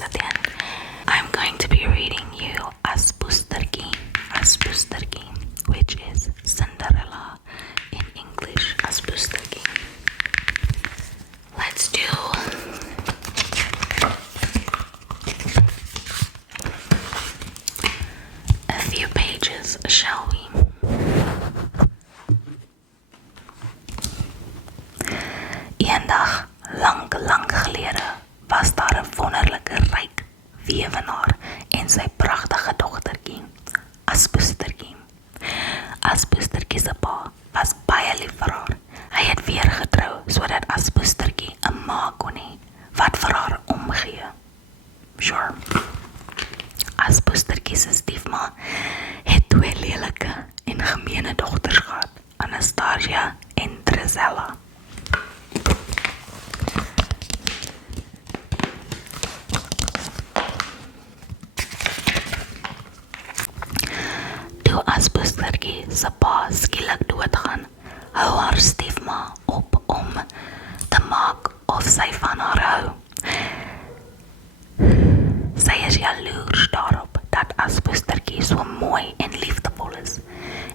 again. I'm going to be reading you Aspusterki, which is Cinderella in English. Aspusterki. Let's do a few pages, shall we? Eendag, lang gelede, was daar 'n wonderlike ryk weewenaar en sy pragtige dogtertjie, Aspustertjie. Aspustertjie se pa was baie lief vir haar. Hy het weer getrou sodat Aspustertjie 'n ma kon hê wat vir haar omgee. Sure. Aspustertjie se stiefma het twee lelike en gemeene dogters gehad, Anastasia en Drizella. Toe Aspustertjie se pa skielik doodgaan, hou haar stiefma op om te maak of sy van haar hou. Sy is jaloers daarop dat Aspustertjie so mooi en liefdevol is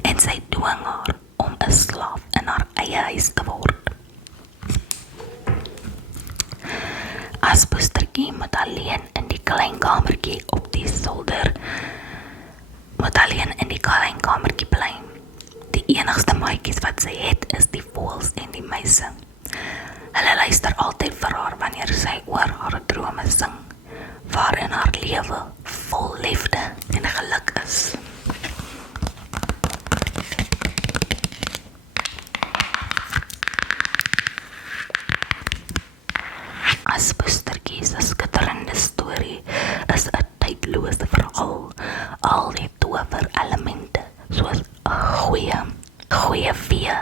en sy dwing haar om 'n slaaf in haar eie huis te word. Aspustertjie moet alleen in die klein kamertjie op die zolder bly. Die enigste maatjies wat sy het is die voëls en die muise. Hulle luister altyd vir haar wanneer sy oor haar drome sing, waarin haar lewe vol liefde en geluk is. Aspustertjie se skitterende storie is 'n tydlose verhaal. Al die tower elemente soos 'n goeie vee